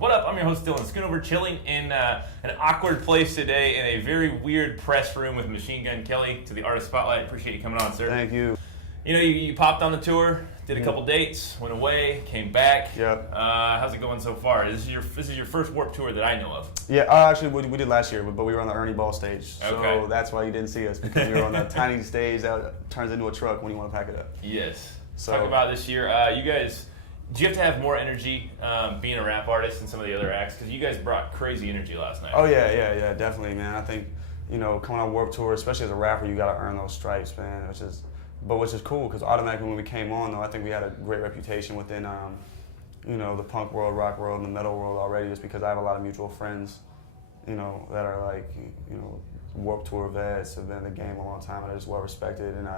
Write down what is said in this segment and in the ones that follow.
What up? I'm your host, Dylan Schoonover, chilling in an awkward place today in a very weird press room with Machine Gun Kelly to the Artist Spotlight. Appreciate you coming on, sir. Thank you. You know, you popped on the tour, did a couple dates, went away, came back. Yep. How's it going so far? This is your first Warped Tour that I know of. Yeah, actually, we did last year, but we were on the Ernie Ball stage. So Okay. that's why you didn't see us, because we were on that tiny stage that turns into a truck when you want to pack it up. Yes. So, Talk about this year. You guys, do you have to have more energy being a rap artist than some of the other acts? Because you guys brought crazy energy last night. Oh, yeah, definitely, man. I think, coming on Warped Tour, especially as a rapper, you got to earn those stripes, man, which is cool, because automatically when we came on, though, I think we had a great reputation within, the punk world, rock world, and the metal world already, just because I have a lot of mutual friends, that are like, Warped Tour vets, have been in the game a long time, and are just well respected, and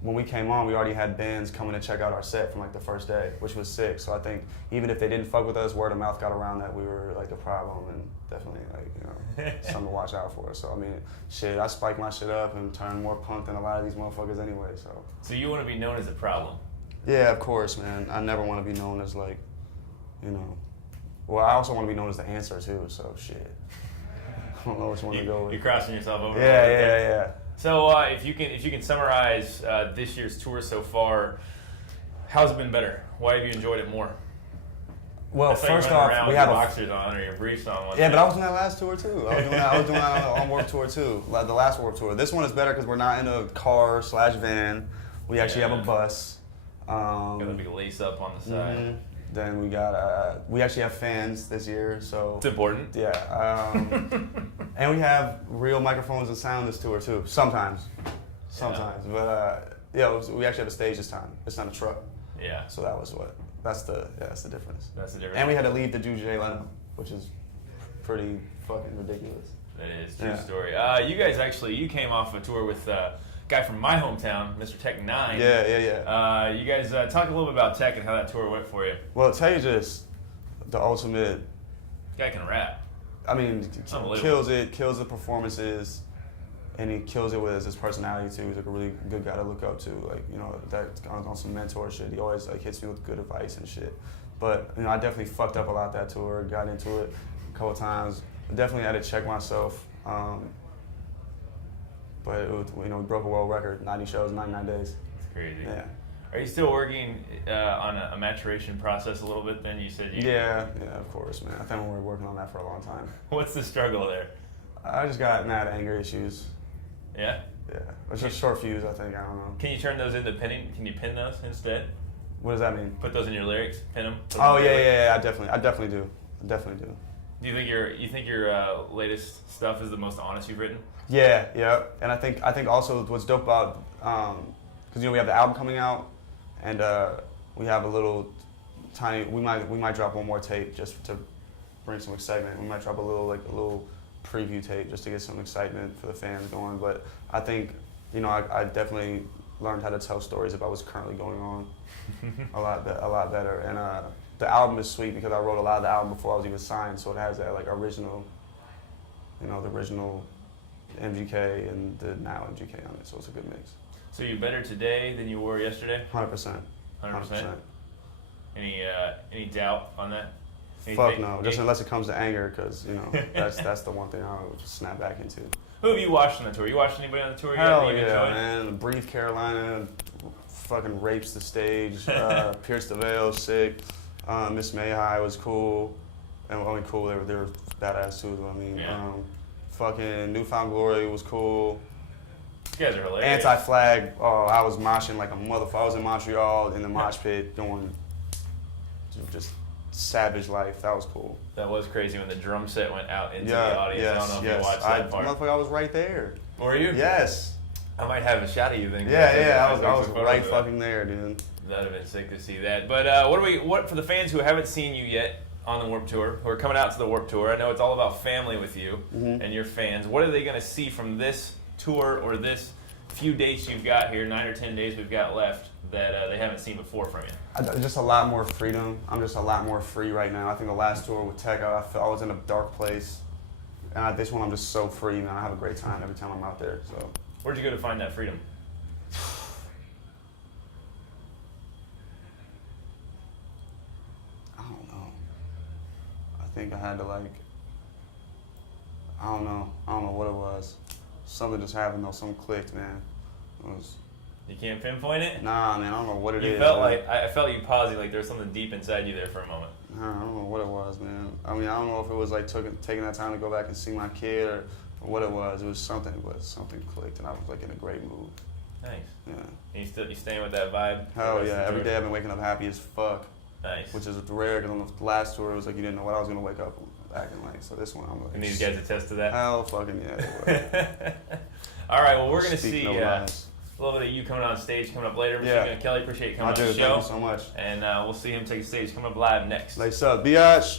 when we came on, we already had bands coming to check out our set from like the first day, which was sick. So I think even if they didn't fuck with us, word of mouth got around that we were like a problem, and definitely something to watch out for. So I mean, shit, I spiked my shit up and turned more punk than a lot of these motherfuckers anyway. So you want to be known as a problem? Yeah, of course, man. I never want to be known as like, well, I also want to be known as the answer too. So shit, I don't know which one to go with. You're crossing yourself over. Yeah. So if you can summarize this year's tour so far, how's it been better? Why have you enjoyed it more? Well, first off, we have boxers on or your briefs on. Yeah, but I was doing that last tour too. I was doing that on Warped Tour too, like the last Warped Tour. This one is better because we're not in a car/van. We actually have a bus. Got a big lace up on the side. Mm-hmm. Then we actually have fans this year, so it's important. Yeah, and we have real microphones and sound this tour too. Sometimes, but we actually have a stage this time. It's not a truck. Yeah. So that's the difference. That's the difference. And we had to leave to do Jay Leno, which is pretty fucking ridiculous. That is true story. You guys you came off a tour with a guy from my hometown, Mr. Tech N9ne. Yeah. You guys talk a little bit about Tech and how that tour went for you. Well, I'll tell you just the ultimate. Guy can rap. I mean, kills the performances, and he kills it with his personality too. He's like a really good guy to look up to. Like, that's on some mentor shit. He always like hits me with good advice and shit. But I definitely fucked up a lot that tour. Got into it a couple times. Definitely had to check myself. But it was, we broke a world record, 90 shows, 99 days. It's crazy. Yeah. Are you still working on a maturation process a little bit then? You said you... Yeah, of course, man. I think we were working on that for a long time. What's the struggle there? I just got mad anger issues. Yeah? Yeah. It's just short fuse, I think. I don't know. Can you turn those into pinning? Can you pin those instead? What does that mean? Put those in your lyrics? Pin them? Oh, yeah. I definitely do. Do you think your latest stuff is the most honest you've written? Yeah. And I think also what's dope about because we have the album coming out, and we have a little tiny. We might drop one more tape just to bring some excitement. We might drop a little preview tape just to get some excitement for the fans going. But I think I definitely learned how to tell stories about what's currently going on a lot better. And the album is sweet because I wrote a lot of the album before I was even signed, so it has that like original, the original MGK and the now MGK on it, so it's a good mix. So you're better today than you were yesterday? 100%. 100%? Any doubt on that? Fuck no, just unless it comes to anger, because that's the one thing I'll snap back into. Who have you watched on the tour? You watched anybody on the tour yet? Hell yeah, man. Brief Carolina fucking rapes the stage. Pierce the Veil, sick. Miss Mayhigh was cool. And cool, they were badass too. Fucking Newfound Glory was cool. You guys are hilarious. Anti-Flag, I was moshing like a motherfucker. I was in Montreal in the mosh pit doing just savage life. That was cool. That was crazy when the drum set went out into the audience. Yes, I don't know if you watched that part. Motherfucker, I was right there. Were you? Yes. I might have a shot of you then. Yeah, I was right fucking there, dude. That'd have been sick to see that. But what for the fans who haven't seen you yet on the Warped Tour, who are coming out to the Warped Tour, I know it's all about family with you and your fans. What are they going to see from this tour or this few dates you've got here, 9 or 10 days we've got left, that they haven't seen before from you? Just a lot more freedom. I'm just a lot more free right now. I think the last tour with Tech, I felt I was in a dark place. And this one, I'm just so free, man. I have a great time every time I'm out there. So, where'd you go to find that freedom? I don't know. think I had to like, I don't know what it was. Something just happened though, something clicked, man. It was, You can't pinpoint it? nah, man, I don't know what it is. You felt man. like, I felt you pausing like there was something deep inside you there for a moment. I don't know what it was, man. I mean, I don't know if it was like taking that time to go back and see my kid or what it was. It was something, but something clicked and I was like in a great mood. Nice. Yeah. And you staying with that vibe? Hell yeah, every day I've been waking up happy as fuck. Nice. Which is rare because on the last tour it was like you didn't know what I was gonna wake up acting like. So this one I'm like, And these guys attest to that? hell fucking yeah, they were. All right, well, we're going to Speak see no a lies. little bit of you coming on stage coming up later. Yeah. Machine Gun Kelly, appreciate you I coming on do. the show. Thank you so much. And we'll see him take a stage coming up live next. Lace up, biatch.